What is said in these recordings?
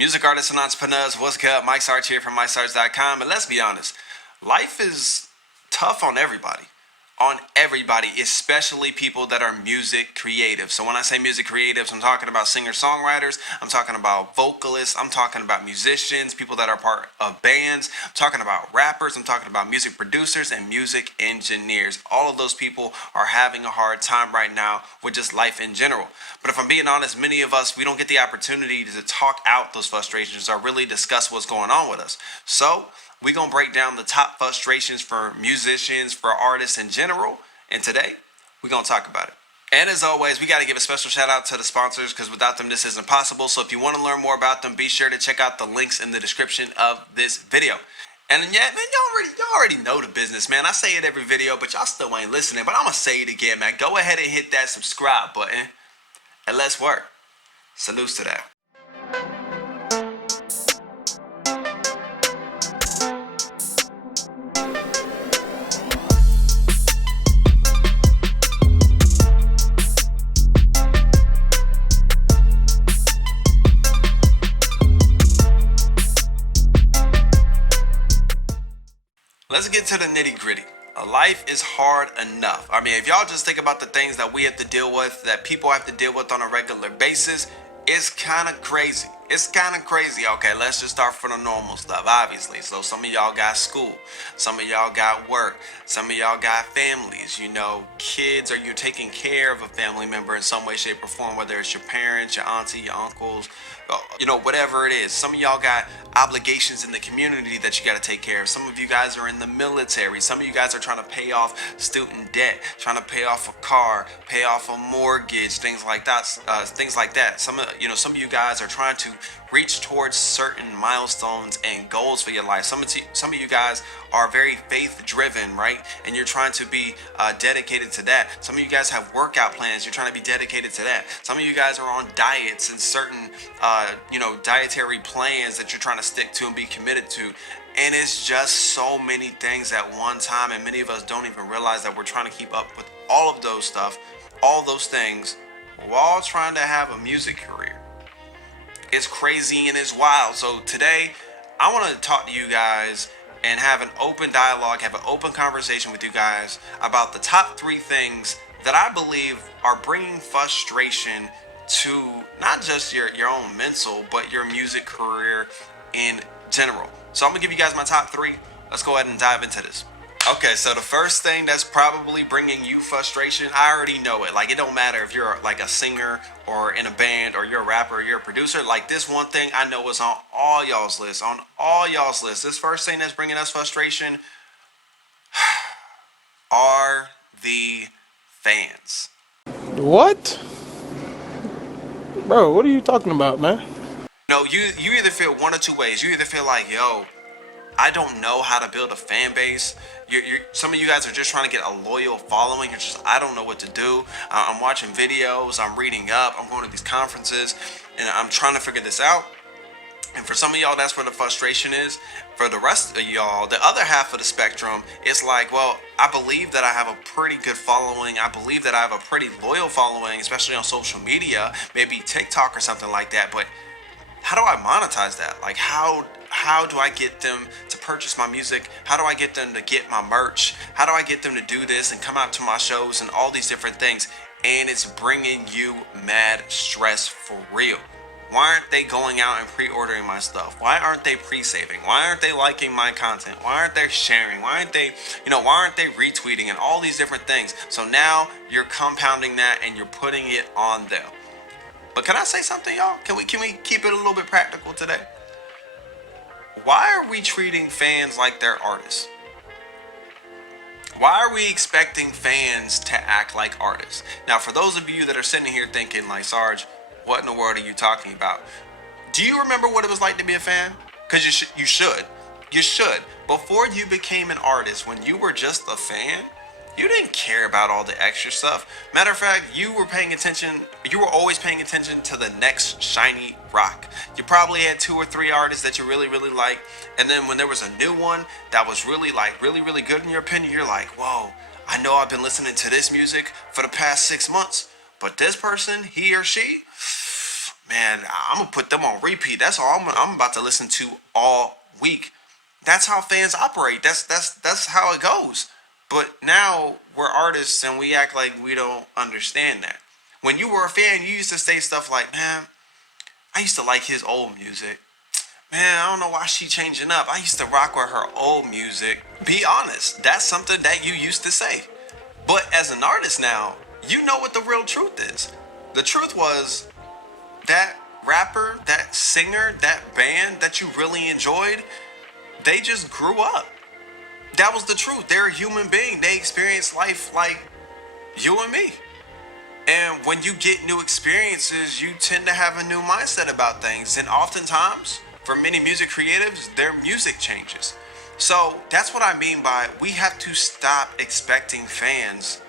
Music artists and entrepreneurs, what's good? Mike Sarge here from MikeSarge.com. And let's be honest, life is tough on everybody. Especially people that are music creatives. So when I say music creatives, I'm talking about singer-songwriters, I'm talking about vocalists, I'm talking about musicians, people that are part of bands, I'm talking about rappers, I'm talking about music producers and music engineers. All of those people are having a hard time right now with just life in general. But if I'm being honest, many of us, we don't get the opportunity to talk out those frustrations or really discuss what's going on with us. So we're going to break down the top frustrations for musicians, for artists in general. And today, we're going to talk about it. And as always, we got to give a special shout out to the sponsors because without them, this isn't possible. So if you want to learn more about them, be sure to check out the links in the description of this video. And yeah, man, y'all already know the business, man. I say it every video, but y'all still ain't listening. But I'm going to say it again, man. Go ahead and hit that subscribe button and let's work. Salutes to that. Let's get to the nitty gritty. Life is hard enough. I mean, if y'all just think about the things that we have to deal with, that people have to deal with on a regular basis, it's kind of crazy. Okay, let's just start from the normal stuff, obviously. So some of y'all got school, some of y'all got work, some of y'all got families, kids, or you're taking care of a family member in some way, shape, or form, whether it's your parents, your auntie, your uncles, whatever it is. Some of y'all got obligations in the community that you got to take care of. Some of you guys are in the military. Some of you guys are trying to pay off student debt, trying to pay off a car, pay off a mortgage, things like that. Some of you guys are trying to reach towards certain milestones and goals for your life. Some of you guys are very faith driven, right? And you're trying to be dedicated to that. Some of you guys have workout plans. You're trying to be dedicated to that. Some of you guys are on diets and certain dietary plans that you're trying to stick to and be committed to. And it's just so many things at one time, and many of us don't even realize that we're trying to keep up with all of those stuff, all those things, while trying to have a music career. It's crazy and it's wild. So today, I want to talk to you guys and have an open dialogue, have an open conversation with you guys about the top 3 things that I believe are bringing frustration to not just your own mental, but your music career in general. So I'm gonna give you guys my top 3. Let's go ahead and dive into this. Okay, so the first thing that's probably bringing you frustration, I already know it. Like, it don't matter if you're like a singer or in a band or you're a rapper or you're a producer. Like, this one thing I know is on all y'all's list. This first thing that's bringing us frustration are the fans. What? Bro, what are you talking about, man? You either feel one or two ways. You either feel like, yo, I don't know how to build a fan base. Some of you guys are just trying to get a loyal following. You're just, I don't know what to do. I'm watching videos, I'm reading up, I'm going to these conferences, and I'm trying to figure this out. And for some of y'all, that's where the frustration is. For the rest of y'all, the other half of the spectrum, it's like, well, I believe that I have a pretty good following. I believe that I have a pretty loyal following, especially on social media, maybe TikTok or something like that. But how do I monetize that? Like, how do I get them to purchase my music? How do I get them to get my merch? How do I get them to do this and come out to my shows and all these different things? And it's bringing you mad stress for real. Why aren't they going out and pre-ordering my stuff? Why aren't they pre-saving? Why aren't they liking my content? Why aren't they sharing? Why aren't they retweeting and all these different things? So now you're compounding that and you're putting it on them. But can I say something, y'all? Can we keep it a little bit practical today? Why are we treating fans like they're artists? Why are we expecting fans to act like artists? Now, for those of you that are sitting here thinking like, Sarge, what in the world are you talking about? Do you remember what it was like to be a fan? Because you should. Before you became an artist, when you were just a fan, you didn't care about all the extra stuff. Matter of fact, you were always paying attention to the next shiny rock. You probably had 2 or 3 artists that you really, really liked. And then when there was a new one that was really good in your opinion, you're like, whoa, I know I've been listening to this music for the past 6 months, but this person, he or she, man, I'm gonna put them on repeat. That's all I'm about to listen to all week. That's how fans operate. That's how it goes. But now we're artists and we act like we don't understand that. When you were a fan, you used to say stuff like, "Man, I used to like his old music. Man, I don't know why she changing up. I used to rock with her old music." Be honest. That's something that you used to say. But as an artist now, you know what the real truth is. The truth was that rapper, that singer, that band that you really enjoyed, they just grew up. That was the truth. They're a human being. They experience life like you and me. And when you get new experiences, you tend to have a new mindset about things. And oftentimes, for many music creatives, their music changes. So that's what I mean by we have to stop expecting fans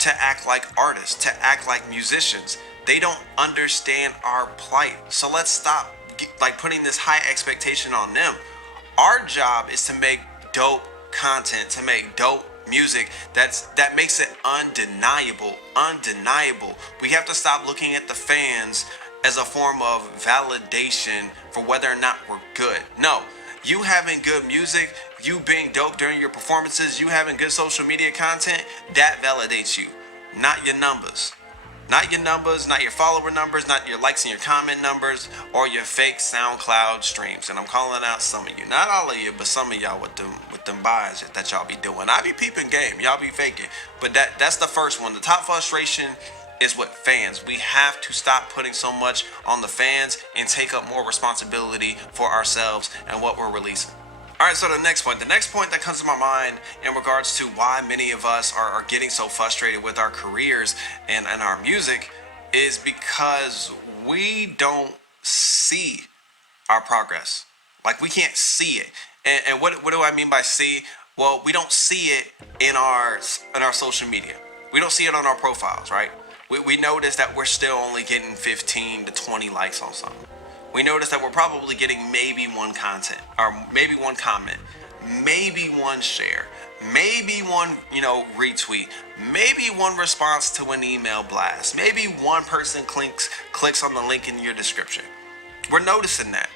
to act like artists, to act like musicians. They don't understand our plight. So let's stop like putting this high expectation on them. Our job is to make dope content, to make dope music that makes it undeniable. We have to stop looking at the fans as a form of validation for whether or not we're good. No, you having good music, you being dope during your performances, you having good social media content, that validates you, not your numbers. Not your numbers, not your follower numbers, not your likes and your comment numbers, or your fake SoundCloud streams. And I'm calling out some of you, not all of you, but some of y'all with them buys that y'all be doing. I be peeping game, y'all be faking. But that's the first one. The top frustration is with fans. We have to stop putting so much on the fans and take up more responsibility for ourselves and what we're releasing. All right, so the next point that comes to my mind in regards to why many of us are getting so frustrated with our careers and our music is because we don't see our progress. Like we can't see it. And what do I mean by see? Well, we don't see it in our social media. We don't see it on our profiles, right? We notice that we're still only getting 15 to 20 likes on something. We notice that we're probably getting maybe one content or maybe one comment, maybe one share, maybe one, retweet, maybe one response to an email blast, maybe one person clicks on the link in your description. We're noticing that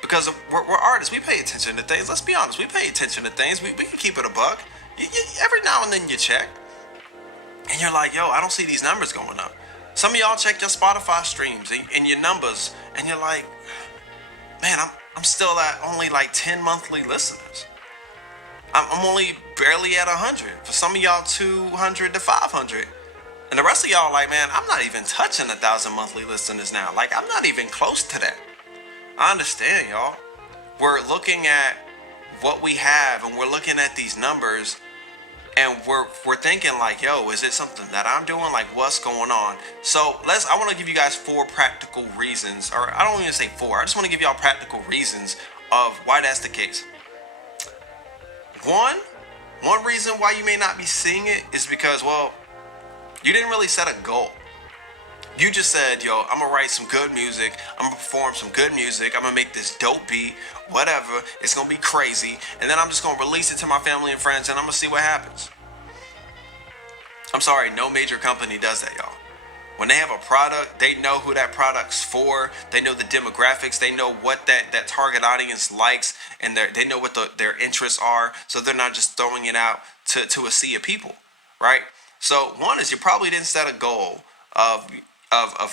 because we're artists. We pay attention to things. Let's be honest. We pay attention to things. We can keep it a buck. Every now and then you check and you're like, yo, I don't see these numbers going up. Some of y'all check your Spotify streams and your numbers, and you're like, man, I'm still at only like 10 monthly listeners. I'm only barely at 100. For some of y'all, 200 to 500. And the rest of y'all like, man, I'm not even touching 1,000 monthly listeners now. Like, I'm not even close to that. I understand, y'all. We're looking at what we have, and we're looking at these numbers, and we're thinking like, yo, is it something that I'm doing? Like, what's going on? So I want to give you guys 4 practical reasons, or I don't even say 4. I just want to give y'all practical reasons of why that's the case. One reason why you may not be seeing it is because, well, you didn't really set a goal. You just said, yo, I'm gonna write some good music, I'm gonna perform some good music, I'm gonna make this dope beat, whatever, it's gonna be crazy, and then I'm just gonna release it to my family and friends and I'm gonna see what happens. I'm sorry, no major company does that, y'all. When they have a product, they know who that product's for, they know the demographics, they know what that target audience likes, and they know what their interests are, so they're not just throwing it out to a sea of people, right? So one is you probably didn't set a goal of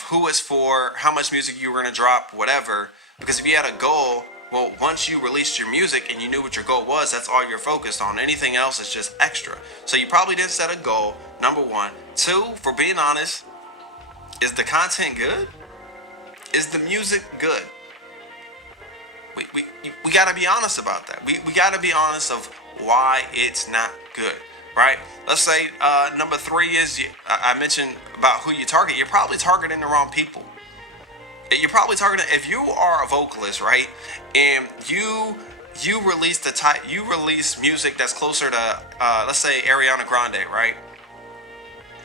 who it's for, how much music you were going to drop, whatever. Because if you had a goal, well, once you released your music and you knew what your goal was, that's all you're focused on. Anything else is just extra. So you probably didn't set a goal, number 1. 2, for being honest, is the content good? Is the music good? We got to be honest about that. We got to be honest of why it's not good. Right? Let's say number 3 is, I mentioned about who you target. You're probably targeting the wrong people. You're probably targeting, if you are a vocalist, right, and you release music that's closer to, let's say Ariana Grande, right?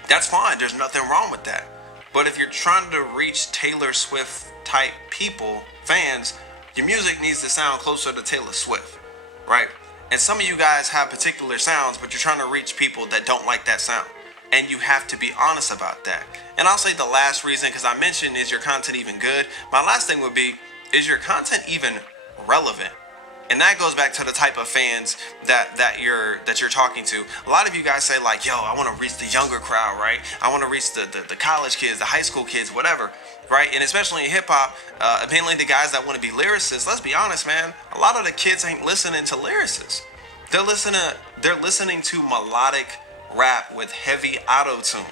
That's fine. There's nothing wrong with that. But if you're trying to reach Taylor Swift type people, fans, your music needs to sound closer to Taylor Swift, right? And some of you guys have particular sounds, but you're trying to reach people that don't like that sound. And you have to be honest about that. And I'll say the last reason, because I mentioned, is your content even good? My last thing would be, is your content even relevant? And that goes back to the type of fans that you're talking to. A lot of you guys say like, yo, I want to reach the younger crowd, right? I want to reach the college kids, the high school kids, whatever, right? And especially in hip hop, mainly the guys that want to be lyricists. Let's be honest, man. A lot of the kids ain't listening to lyricists. They're listening to melodic rap with heavy auto tune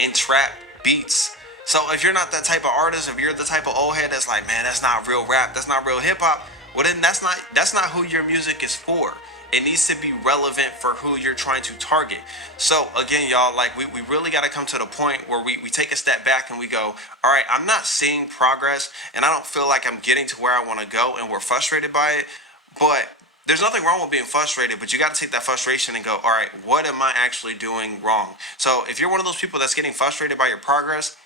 and trap beats. So if you're not that type of artist, if you're the type of old head that's like, man, that's not real rap, that's not real hip hop, well then that's not who your music is for. It needs to be relevant for who you're trying to target. So again, y'all, like we really got to come to the point where we take a step back and we go, all right, I'm not seeing progress and I don't feel like I'm getting to where I want to go, and we're frustrated by it. But there's nothing wrong with being frustrated, but you got to take that frustration and go, all right, what am I actually doing wrong? So if you're one of those people that's getting frustrated by your progress,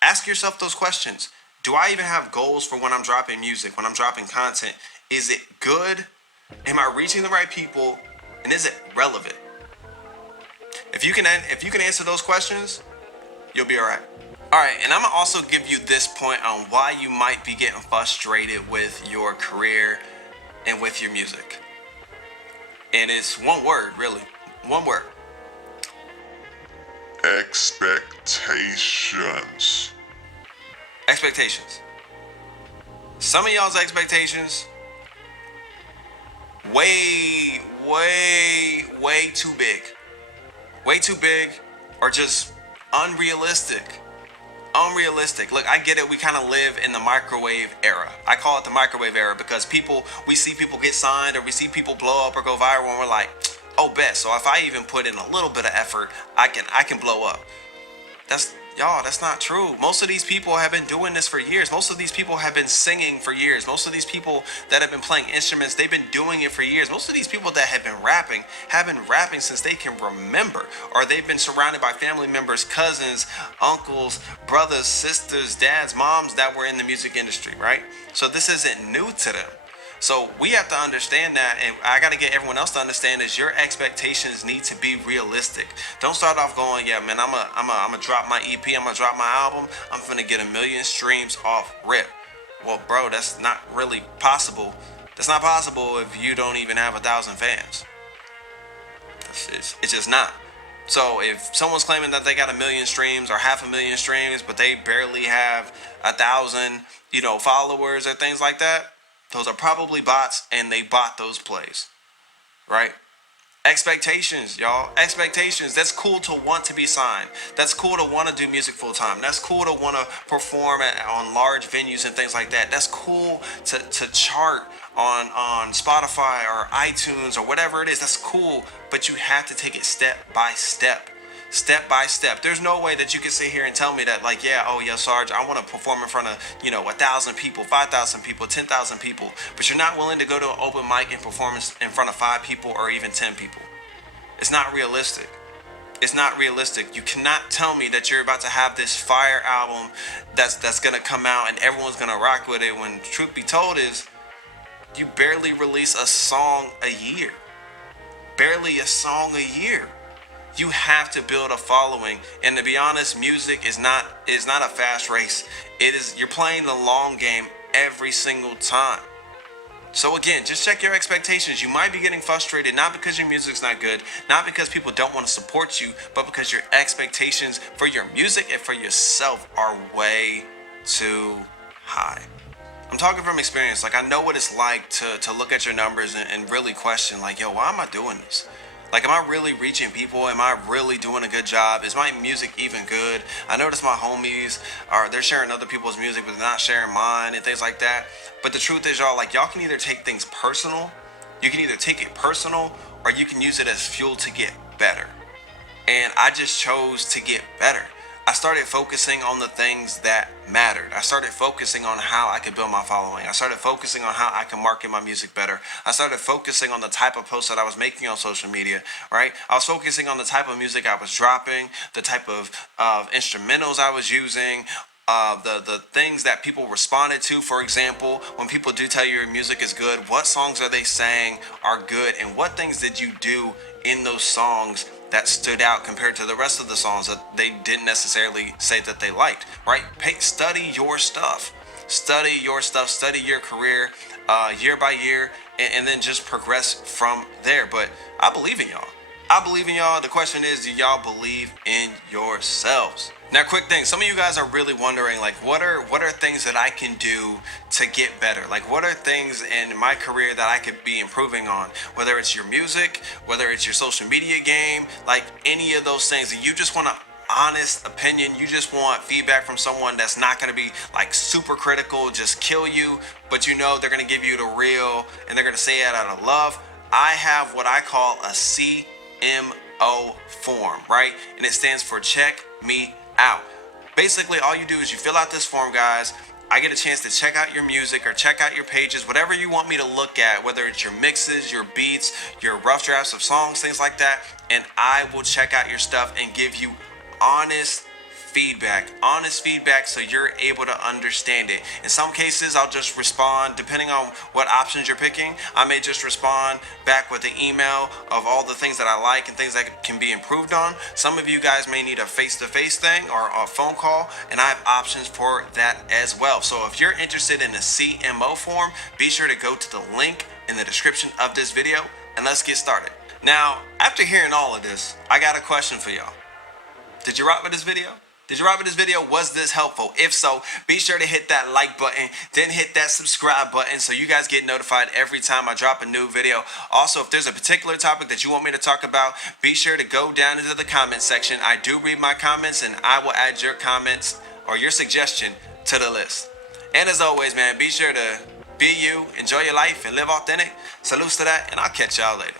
ask yourself those questions. Do I even have goals for when I'm dropping music, when I'm dropping content? Is it good? Am I reaching the right people? And is it relevant? If you can answer those questions, you'll be all right. All right, and I'm gonna also give you this point on why you might be getting frustrated with your career and with your music. And it's one word, really. One word. Expectations. Expectations. Some of y'all's expectations way too big. Way too big, or just unrealistic. Look, I get it. We kind of live in the microwave era. I call it the microwave era because we see people get signed, or we see people blow up or go viral, and we're like, oh, bet. So if I even put in a little bit of effort, I can blow up. That's not true. Most of these people have been doing this for years. Most of these people have been singing for years. Most of these people that have been playing instruments, they've been doing it for years. Most of these people that have been rapping since they can remember, or they've been surrounded by family members, cousins, uncles, brothers, sisters, dads, moms that were in the music industry, right? So this isn't new to them. So we have to understand that, and I got to get everyone else to understand, is your expectations need to be realistic. Don't start off going, yeah, man, I'm gonna drop my EP, I'm gonna drop my album, I'm gonna get 1 million streams off rip. Well, bro, that's not really possible. That's not possible if you don't even have 1,000 fans. It's just not. So if someone's claiming that they got 1 million streams or 500,000 streams, but they barely have 1,000, followers or things like that, those are probably bots, and they bought those plays, right? Expectations, y'all. Expectations. That's cool to want to be signed. That's cool to want to do music full time. That's cool to want to perform on large venues and things like that. That's cool to chart on Spotify or iTunes or whatever it is. That's cool, but you have to take it step by step. Step by step. There's no way that you can sit here and tell me that, like, yeah, Sarge, I want to perform in front of 1,000 people, 5,000 people, 10,000 people, but you're not willing to go to an open mic and perform in front of 5 people or even 10 people. It's not realistic. It's not realistic. You cannot tell me that you're about to have this fire album that's gonna come out and everyone's gonna rock with it, when truth be told is you barely release a song a year. Barely a song a year. You have to build a following, and to be honest, music is not a fast race. You're playing the long game every single time. So again, just check your expectations. You might be getting frustrated, not because your music's not good, not because people don't want to support you, but because your expectations for your music and for yourself are way too high. I'm talking from experience. Like, I know what it's like to look at your numbers and really question, like, yo, why am I doing this? Like, am I really reaching people? Am I really doing a good job? Is my music even good? I notice my homies they're sharing other people's music, but they're not sharing mine and things like that. But the truth is, y'all can either take things personal. You can either take it personal, or you can use it as fuel to get better. And I just chose to get better. I started focusing on the things that mattered. I started focusing on how I could build my following. I started focusing on how I can market my music better. I started focusing on the type of posts that I was making on social media, right? I was focusing on the type of music I was dropping, the type of instrumentals I was using, the things that people responded to. For example, when people do tell you your music is good, what songs are they saying are good, and what things did you do in those songs that stood out compared to the rest of the songs that they didn't necessarily say that they liked, right? Study your stuff. Study your stuff, study your career year by year, and then just progress from there. But I believe in y'all. I believe in y'all. The question is, do y'all believe in yourselves? Now, quick thing. Some of you guys are really wondering, like, what are things that I can do to get better? Like, what are things in my career that I could be improving on? Whether it's your music, whether it's your social media game, like any of those things, and you just want to honest opinion, you just want feedback from someone that's not going to be like super critical, just kill you, but you know they're going to give you the real and they're going to say it out of love. I have what I call a CMO form, right? And it stands for check me out. Basically, all you do is you fill out this form, guys. I get a chance to check out your music or check out your pages, whatever you want me to look at, whether it's your mixes, your beats, your rough drafts of songs, things like that. And I will check out your stuff and give you honest feedback so you're able to understand it. In some cases, I'll just respond depending on what options you're picking. I may just respond back with an email of all the things that I like and things that can be improved on. Some of you guys may need a face-to-face thing or a phone call, and I have options for that as well. So if you're interested in the CMO form, be sure to go to the link in the description of this video and let's get started. Now, after hearing all of this, I got a question for y'all. Did you rock with this video? Did you rock with this video? Was this helpful? If so, be sure to hit that like button, then hit that subscribe button so you guys get notified every time I drop a new video. Also, if there's a particular topic that you want me to talk about, be sure to go down into the comment section. I do read my comments and I will add your comments or your suggestion to the list. And as always, man, be sure to be you, enjoy your life, and live authentic. Salutes to that, and I'll catch y'all later.